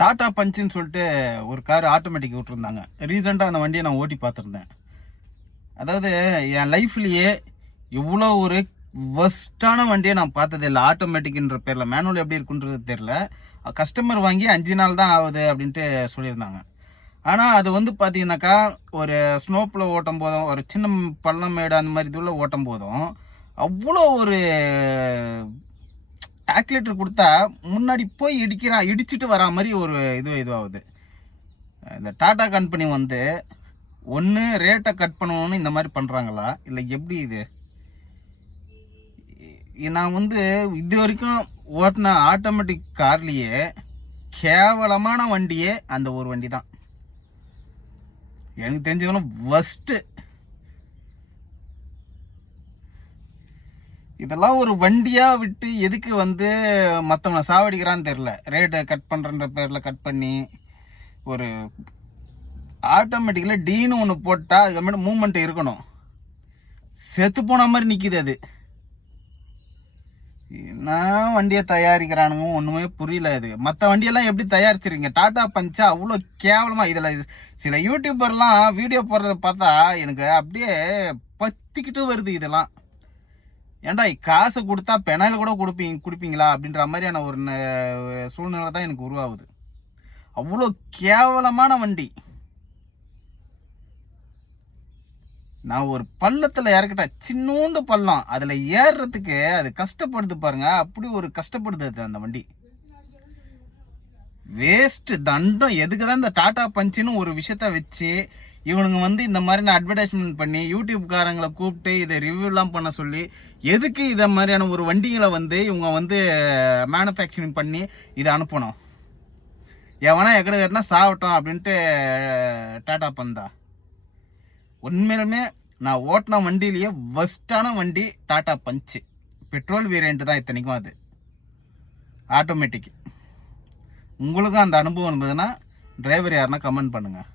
டாடா பஞ்சுன்னு சொல்லிட்டு ஒரு car automatic விட்டுருந்தாங்க. ரீசெண்டாக அந்த வண்டியை நான் ஓட்டி பார்த்துருந்தேன். அதாவது என் லைஃப்லேயே இவ்வளோ ஒரு ஒஸ்ட்டான வண்டியை நான் பார்த்ததே இல்லை. ஆட்டோமேட்டிக்ன்ற பேரில் மேனுவல் எப்படி இருக்குன்றது தெரில. கஸ்டமர் வாங்கி 5 நாள் தான் ஆகுது அப்படின்ட்டு சொல்லியிருந்தாங்க. ஆனால் அது வந்து பார்த்தீங்கன்னாக்கா ஒரு ஸ்னோப்பில் ஓட்டும் போதும், ஒரு சின்ன பள்ளம் மேடு அந்த மாதிரி இதுல ஓட்டும் போதும் அவ்வளோ ஒரு ஆக்சிலேட்டர் கொடுத்தா முன்னாடி போய் இடிச்சிட்டு வரா மாதிரி ஒரு இதுவாகுது. இந்த டாடா கம்பெனி வந்து ஒன்று ரேட்டை கட் பண்ணணும்னு இந்த மாதிரி பண்ணுறாங்களா, இல்லை எப்படி இது? நான் வந்து இது வரைக்கும் ஓட்டின ஆட்டோமேட்டிக் கார்லேயே கேவலமான வண்டியே அந்த ஒரு வண்டி தான். எனக்கு தெரிஞ்சவன ஃபஸ்ட்டு. இதெல்லாம் ஒரு வண்டியாக விட்டு எதுக்கு வந்து மற்றவனை சாவடிக்கிறான்னு தெரில. ரேட்டை கட் பண்ணுறன்ற பேரில் கட் பண்ணி ஒரு ஆட்டோமேட்டிக்கில் டீன்னு ஒன்று போட்டால் அதுக்கப்புறமேட்டு மூமெண்ட் இருக்கணும். செத்து போன மாதிரி நிற்கிது அது. என்ன வண்டியை தயாரிக்கிறானுங்க ஒன்றுமே புரியல. இது மற்ற வண்டியெல்லாம் எப்படி தயாரிச்சிருக்கீங்க? டாடா பஞ்சா அவ்வளோ கேவலமாக. இதில் சில யூடியூபர்லாம் வீடியோ போடுறத பார்த்தா எனக்கு அப்படியே பத்திக்கிட்டு வருது. இதெல்லாம் ஏன்டா காசை கொடுத்தா பெனாயில் கூட கொடுப்பீங்களா அப்படின்ற மாதிரியான ஒரு சூழ்நிலை தான் எனக்கு உருவாகுது. அவ்வளோ கேவலமான வண்டி. நான் ஒரு பள்ளத்தில் இறக்கிட்டேன், சின்னூண்டு பள்ளம், அதில் ஏறுறதுக்கு அது கஷ்டப்படுது பாருங்க. அப்படி ஒரு கஷ்டப்படுது அது அந்த வண்டி. வேஸ்ட் தண்டம். எதுக்கு தான் இந்த டாடா பஞ்சுன்னு ஒரு விஷயத்த வச்சு இவனுங்க வந்து இந்த மாதிரி அட்வர்டைஸ்மெண்ட் பண்ணி யூடியூப்காரங்களை கூப்பிட்டு இதை ரிவ்யூலாம் பண்ண சொல்லி, எதுக்கு இதை மாதிரியான ஒரு வண்டிகளை வந்து இவங்க வந்து மேனுஃபேக்சரிங் பண்ணி இதை அனுப்பணும்? எவனா எக்கட கேட்டினா சாவட்டும் அப்படின்ட்டு டாடா பந்தா. உண்மையிலுமே நான் ஓட்டின வண்டியிலேயே ஃபஸ்ட்டான வண்டி டாடா பஞ்சு. பெட்ரோல் வேரியண்ட் தான் இத்தனைக்கும், அது ஆட்டோமேட்டிக். உங்களுக்கும் அந்த அனுபவம் இருந்ததுன்னா டிரைவர் யாருன்னா கமெண்ட் பண்ணுங்கள்.